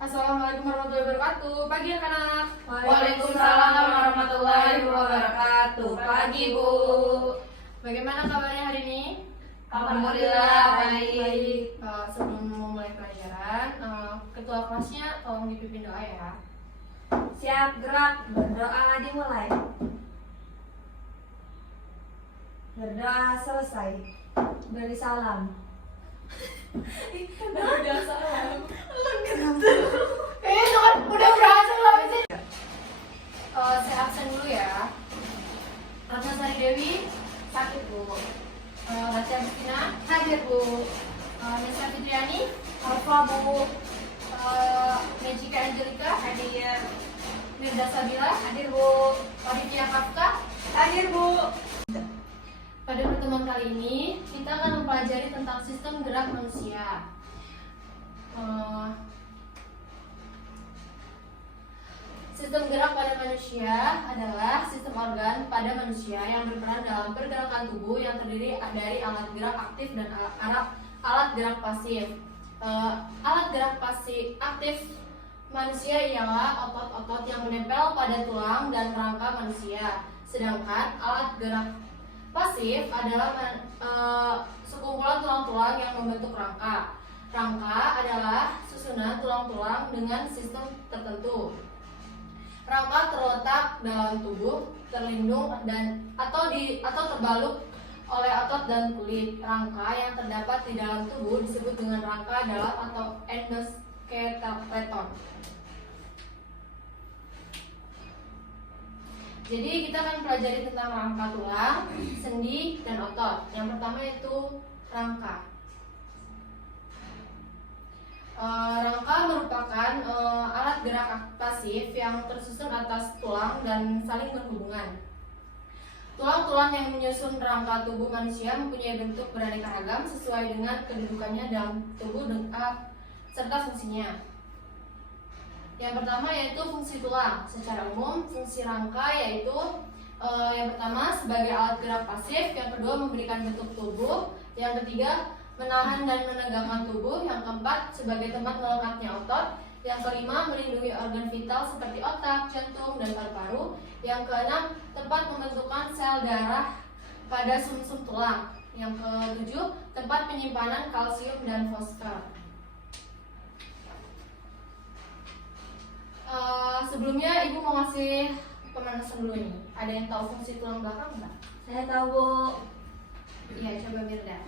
Assalamualaikum warahmatullahi wabarakatuh. Pagi anak-anak. Waalaikumsalam warahmatullahi wabarakatuh. Pagi Bu. Bagaimana kabarnya hari ini? Alhamdulillah baik. Sebelum memulai pelajaran, ketua kelasnya tolong dipimpin doa ya. Siap, gerak. Berdoa dimulai. Berdoa selesai. Beri salam. Udah salam. Udah berhasil loh. Saya absen dulu ya. Ratnasari Dewi sakit Bu. Raja Bustina hadir Bu. Nesa Fitriani Alfa Bu. Mejika Angelika hadir. Mirda Sabila hadir Bu. Aditya Kafka hadir Bu. Pada pertemuan kali ini kita akan mempelajari tentang sistem gerak manusia. Sistem gerak pada manusia adalah sistem organ pada manusia yang berperan dalam pergerakan tubuh yang terdiri dari alat gerak aktif dan alat gerak pasif. Alat gerak pasif aktif manusia ialah otot-otot yang menempel pada tulang dan rangka manusia. Sedangkan alat gerak pasif adalah sekumpulan tulang-tulang yang membentuk rangka. Rangka adalah susunan tulang-tulang dengan sistem tertentu. Rangka terletak dalam tubuh, terlindung atau terbalut oleh otot dan kulit. Rangka yang terdapat di dalam tubuh disebut dengan rangka dalam atau endoskeleton. Jadi kita akan pelajari tentang rangka tulang, sendi, dan otot. Yang pertama itu rangka. Rangka merupakan alat gerak pasif yang tersusun atas tulang dan saling berhubungan. Tulang-tulang yang menyusun rangka tubuh manusia mempunyai bentuk beraneka ragam sesuai dengan kedudukannya dalam tubuh serta fungsinya. Yang pertama yaitu fungsi tulang. Secara umum, fungsi rangka yaitu yang pertama sebagai alat gerak pasif, yang kedua memberikan bentuk tubuh, yang ketiga menahan dan menegakkan tubuh, yang keempat sebagai tempat melekatnya otot, yang kelima melindungi organ vital seperti otak, jantung, dan paru-paru, yang keenam tempat pembentukan sel darah pada sumsum tulang, yang ketujuh tempat penyimpanan kalsium dan fosfor. Sebelumnya Ibu mau ngasih pemanasan dulu nih. Ada yang tahu fungsi tulang belakang nggak? Saya tahu Bu. Iya, coba Mirda.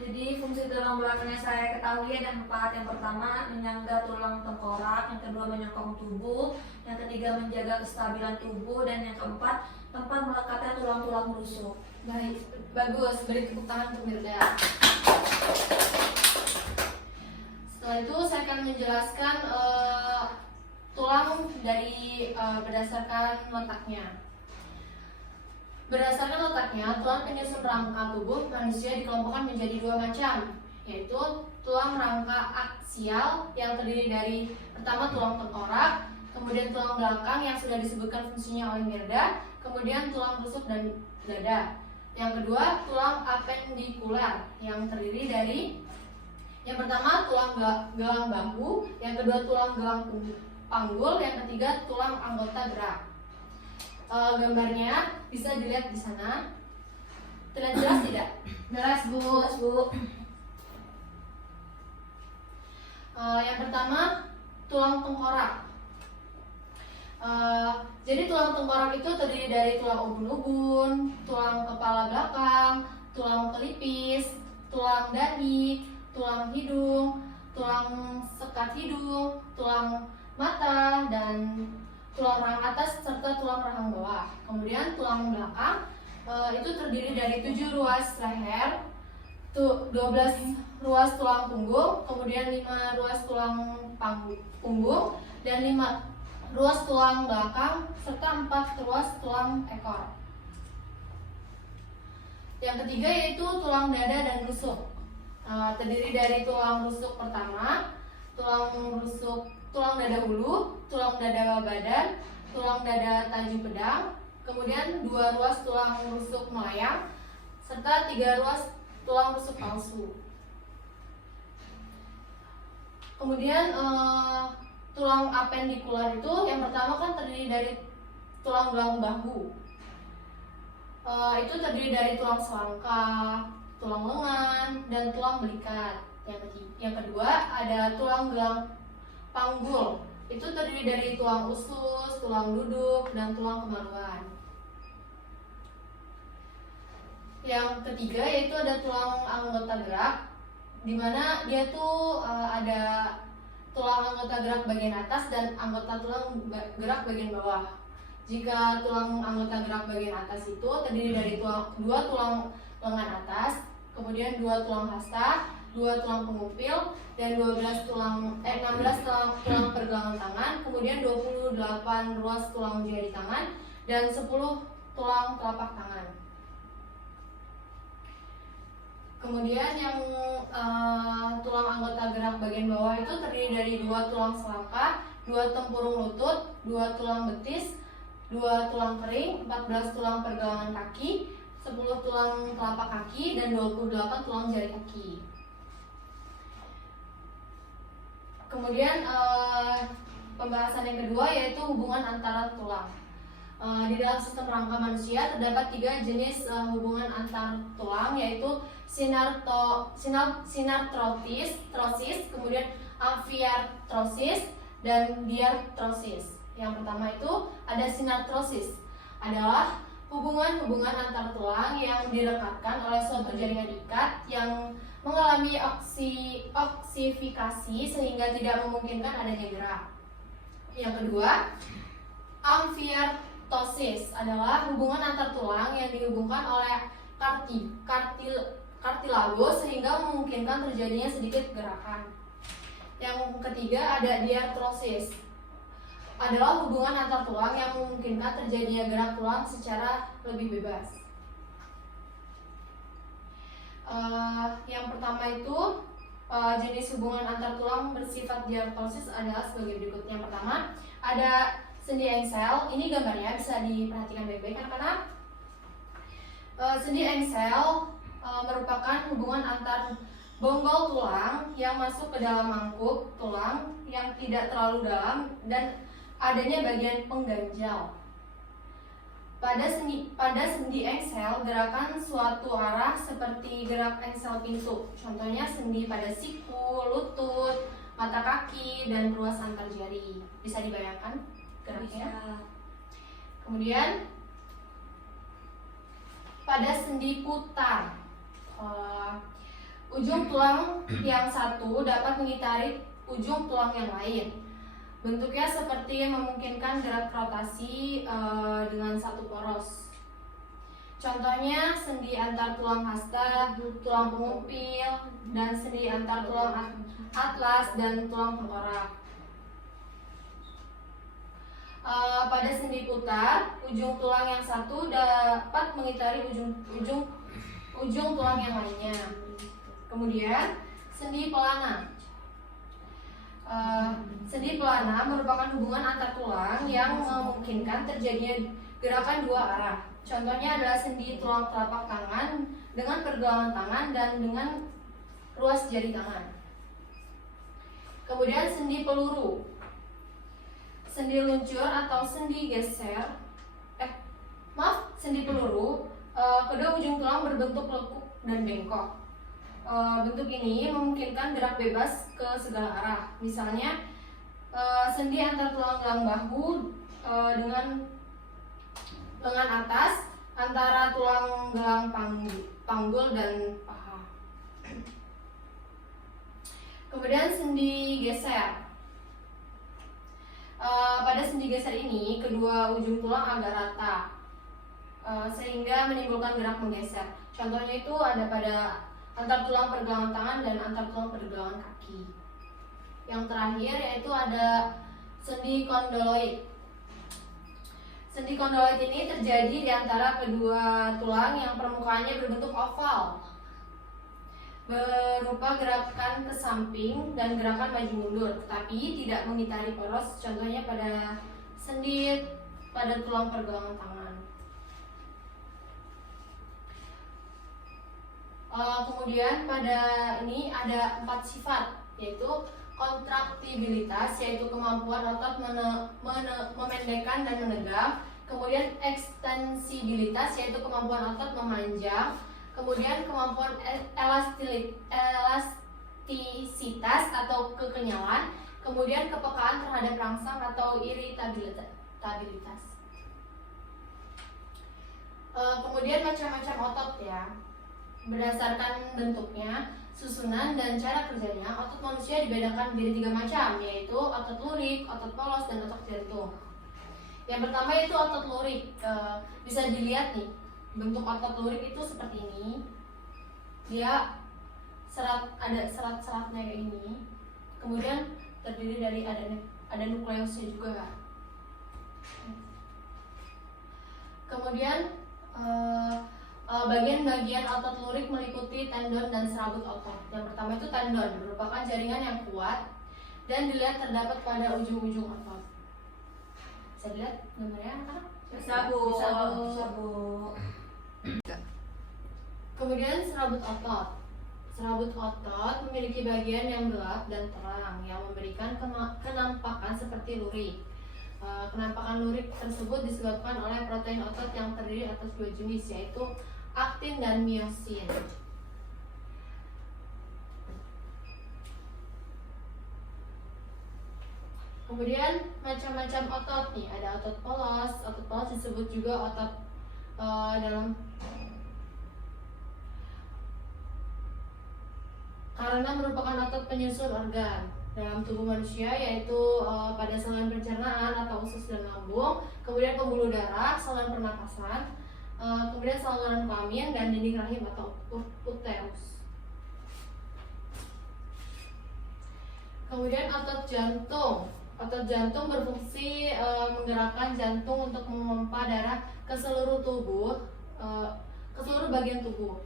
Jadi fungsi tulang belakang yang saya ketahui ada 4. Yang pertama menyangga tulang tengkorak, yang kedua menyokong tubuh, yang ketiga menjaga kestabilan tubuh, dan yang keempat tempat melekatnya tulang-tulang rusuk. Baik, bagus. Beri tepuk tangan untuk Mirda. Setelah itu saya akan menjelaskan tulang dari berdasarkan letaknya. Berdasarkan letaknya, tulang penyusun rangka tubuh manusia dikelompokkan menjadi 2 macam, yaitu tulang rangka aksial yang terdiri dari pertama tulang tengkorak, kemudian tulang belakang yang sudah disebutkan fungsinya oleh Mirda, kemudian tulang rusuk dan dada. Yang kedua, tulang apendikular yang terdiri dari yang pertama tulang gelang bahu, yang kedua tulang gelang panggul, yang ketiga tulang anggota gerak. Gambarnya bisa dilihat di sana. Terlihat jelas tidak? Jelas Bu. Jelas Bu. Yang pertama tulang tengkorak. Jadi tulang tengkorak itu terdiri dari tulang ubun-ubun, tulang kepala belakang, tulang pelipis, tulang dahi, tulang hidung, tulang sekat hidung, tulang mata, dan tulang rahang atas serta tulang rahang bawah. Kemudian tulang belakang itu terdiri dari 7 ruas leher, 12 ruas tulang punggung, kemudian 5 ruas tulang punggung, dan 5 ruas tulang belakang, serta 4 ruas tulang ekor. Yang ketiga yaitu tulang dada dan rusuk. Terdiri dari tulang rusuk pertama, tulang dada hulu, tulang dada badan, tulang dada taju pedang, kemudian 2 ruas tulang rusuk melayang, serta 3 ruas tulang rusuk palsu. Kemudian tulang apendikular itu yang pertama kan terdiri dari tulang gelang bahu. Itu terdiri dari tulang selangkah, tulang lengan, dan tulang belikat. Yang kedua ada tulang gelang panggul. Itu terdiri dari tulang usus, tulang duduk, dan tulang kemaluan. Yang ketiga yaitu ada tulang anggota gerak, di mana dia tuh ada tulang anggota gerak bagian atas dan anggota tulang gerak bagian bawah. Jika tulang anggota gerak bagian atas itu terdiri dari dua tulang lengan atas, kemudian 2 tulang hasta, 2 tulang pengupil, dan 16 tulang pergelangan tangan, kemudian 28 ruas tulang jari tangan, dan 10 tulang telapak tangan. Kemudian yang tulang anggota gerak bagian bawah itu terdiri dari 2 tulang selangkah, 2 tempurung lutut, 2 tulang betis, 2 tulang kering, 14 tulang pergelangan kaki, 10 tulang telapak kaki, dan 28 tulang jari kaki. Kemudian pembahasan yang kedua yaitu hubungan antara tulang. Di dalam sistem rangka manusia terdapat 3 jenis hubungan antar tulang, yaitu sinartrosis, kemudian amfiartrosis, dan diartrosis. Yang pertama itu ada sinartrosis, adalah hubungan-hubungan antar tulang yang direkatkan oleh suatu jaringan ikat yang mengalami oksifikasi sehingga tidak memungkinkan adanya gerak. Yang kedua, amfiartosis adalah hubungan antar tulang yang dihubungkan oleh kartilago sehingga memungkinkan terjadinya sedikit gerakan. Yang ketiga ada diartrosis, adalah hubungan antar tulang yang memungkinkan terjadinya gerak tulang secara lebih bebas. Yang pertama itu jenis hubungan antar tulang bersifat diartrosis adalah sebagai berikut. Yang pertama ada sendi engsel. Ini gambarnya bisa diperhatikan baik-baik karena sendi engsel merupakan hubungan antar bonggol tulang yang masuk ke dalam mangkuk tulang yang tidak terlalu dalam dan adanya bagian pengganjal. Pada sendi engsel, gerakan suatu arah seperti gerak engsel pintu. Contohnya sendi pada siku, lutut, mata kaki, dan ruas antar jari. Bisa dibayangkan geraknya? Bisa. Kemudian pada sendi putar, ujung tulang yang satu dapat mengitari ujung tulang yang lain. Bentuknya seperti memungkinkan gerak rotasi dengan satu poros. Contohnya sendi antar tulang hasta, tulang pengupil, dan sendi antar tulang atlas dan tulang tengkorak. Pada sendi putar, ujung tulang yang satu dapat mengitari ujung tulang yang lainnya. Kemudian sendi pelana. Sendi pelana merupakan hubungan antar tulang yang memungkinkan terjadinya gerakan 2 arah. Contohnya adalah sendi tulang telapak tangan dengan pergelangan tangan dan dengan ruas jari tangan. Kemudian sendi peluru, sendi luncur atau sendi geser. Sendi peluru. Kedua ujung tulang berbentuk lekuk dan bengkok. Bentuk ini memungkinkan gerak bebas ke segala arah. Misalnya sendi antar tulang gelang bahu dengan lengan atas antara tulang gelang panggul dan paha. Kemudian sendi geser. Pada sendi geser ini kedua ujung tulang agak rata sehingga menimbulkan gerak menggeser. Contohnya itu ada pada antar tulang pergelangan tangan dan antar tulang pergelangan kaki. Yang terakhir yaitu ada sendi kondoloid. Sendi kondoloid ini terjadi di antara kedua tulang yang permukaannya berbentuk oval, berupa gerakan ke samping dan gerakan maju mundur, tetapi tidak mengitari poros. Contohnya pada sendi pada tulang pergelangan tangan. Kemudian pada ini ada 4 sifat, yaitu kontraktibilitas, yaitu kemampuan otot memendekkan dan menegang. Kemudian ekstensibilitas, yaitu kemampuan otot memanjang. Kemudian kemampuan elastisitas atau kekenyalan. Kemudian kepekaan terhadap rangsang atau iritabilitas. Kemudian macam-macam otot ya. Berdasarkan bentuknya, susunan, dan cara kerjanya, otot manusia dibedakan menjadi 3 macam, yaitu otot lurik, otot polos, dan otot jantung. Yang pertama itu otot lurik. Bisa dilihat nih, bentuk otot lurik itu seperti ini. Dia ada serat-seratnya kayak ini. Kemudian terdiri dari ada nukleusnya juga. Kemudian bagian-bagian otot lurik meliputi tendon dan serabut otot. Yang pertama itu tendon, merupakan jaringan yang kuat dan dilihat terdapat pada ujung-ujung otot. Bisa dilihat gambarnya kan? Bisa Bu. Kemudian serabut otot. Serabut otot memiliki bagian yang gelap dan terang yang memberikan kenampakan seperti lurik. Kenampakan lurik tersebut disebabkan oleh protein otot yang terdiri atas 2 jenis, yaitu aktin dan miosin. Kemudian macam-macam otot nih, ada otot polos. Otot polos disebut juga otot karena merupakan otot penyusun organ dalam tubuh manusia, yaitu pada saluran pencernaan atau usus dan lambung, kemudian pembuluh darah, saluran pernapasan, kemudian saluran kelamin, dan dinding rahim atau uterus. Kemudian otot jantung. Otot jantung berfungsi menggerakkan jantung untuk memompa darah ke seluruh tubuh, ke seluruh bagian tubuh.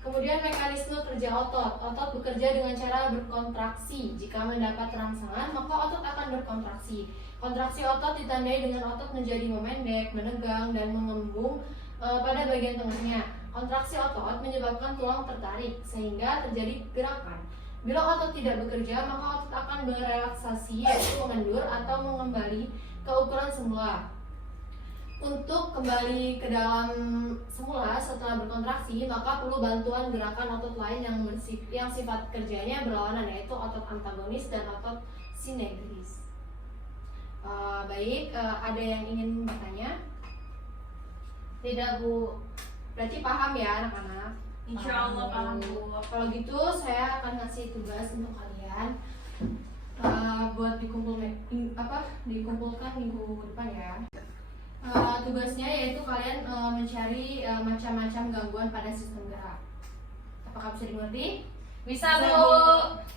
Kemudian mekanisme kerja otot. Otot bekerja dengan cara berkontraksi. Jika mendapat rangsangan, maka otot akan berkontraksi. Kontraksi otot ditandai dengan otot menjadi memendek, menegang, dan mengembung pada bagian tengahnya. Kontraksi otot menyebabkan tulang tertarik sehingga terjadi gerakan. Bila otot tidak bekerja, maka otot akan berelaksasi, yaitu mengendur atau mengembali ke ukuran semula. Untuk kembali ke dalam semula setelah berkontraksi, maka perlu bantuan gerakan otot lain yang sifat kerjanya berlawanan, yaitu otot antagonis dan otot sinegris. Ada yang ingin bertanya? Tidak Bu? Berarti paham ya anak-anak? Insya Allah paham Bu. Kalau gitu saya akan ngasih tugas untuk kalian buat dikumpulkan minggu depan ya. Tugasnya yaitu kalian mencari macam-macam gangguan pada sistem gerak. Apakah bisa dimengerti? Bisa Bu.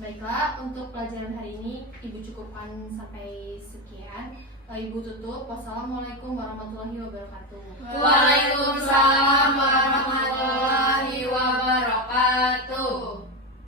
Baiklah, untuk pelajaran hari ini Ibu cukupkan sampai sekian. Ibu tutup. Wassalamualaikum warahmatullahi wabarakatuh. Waalaikumsalam warahmatullahi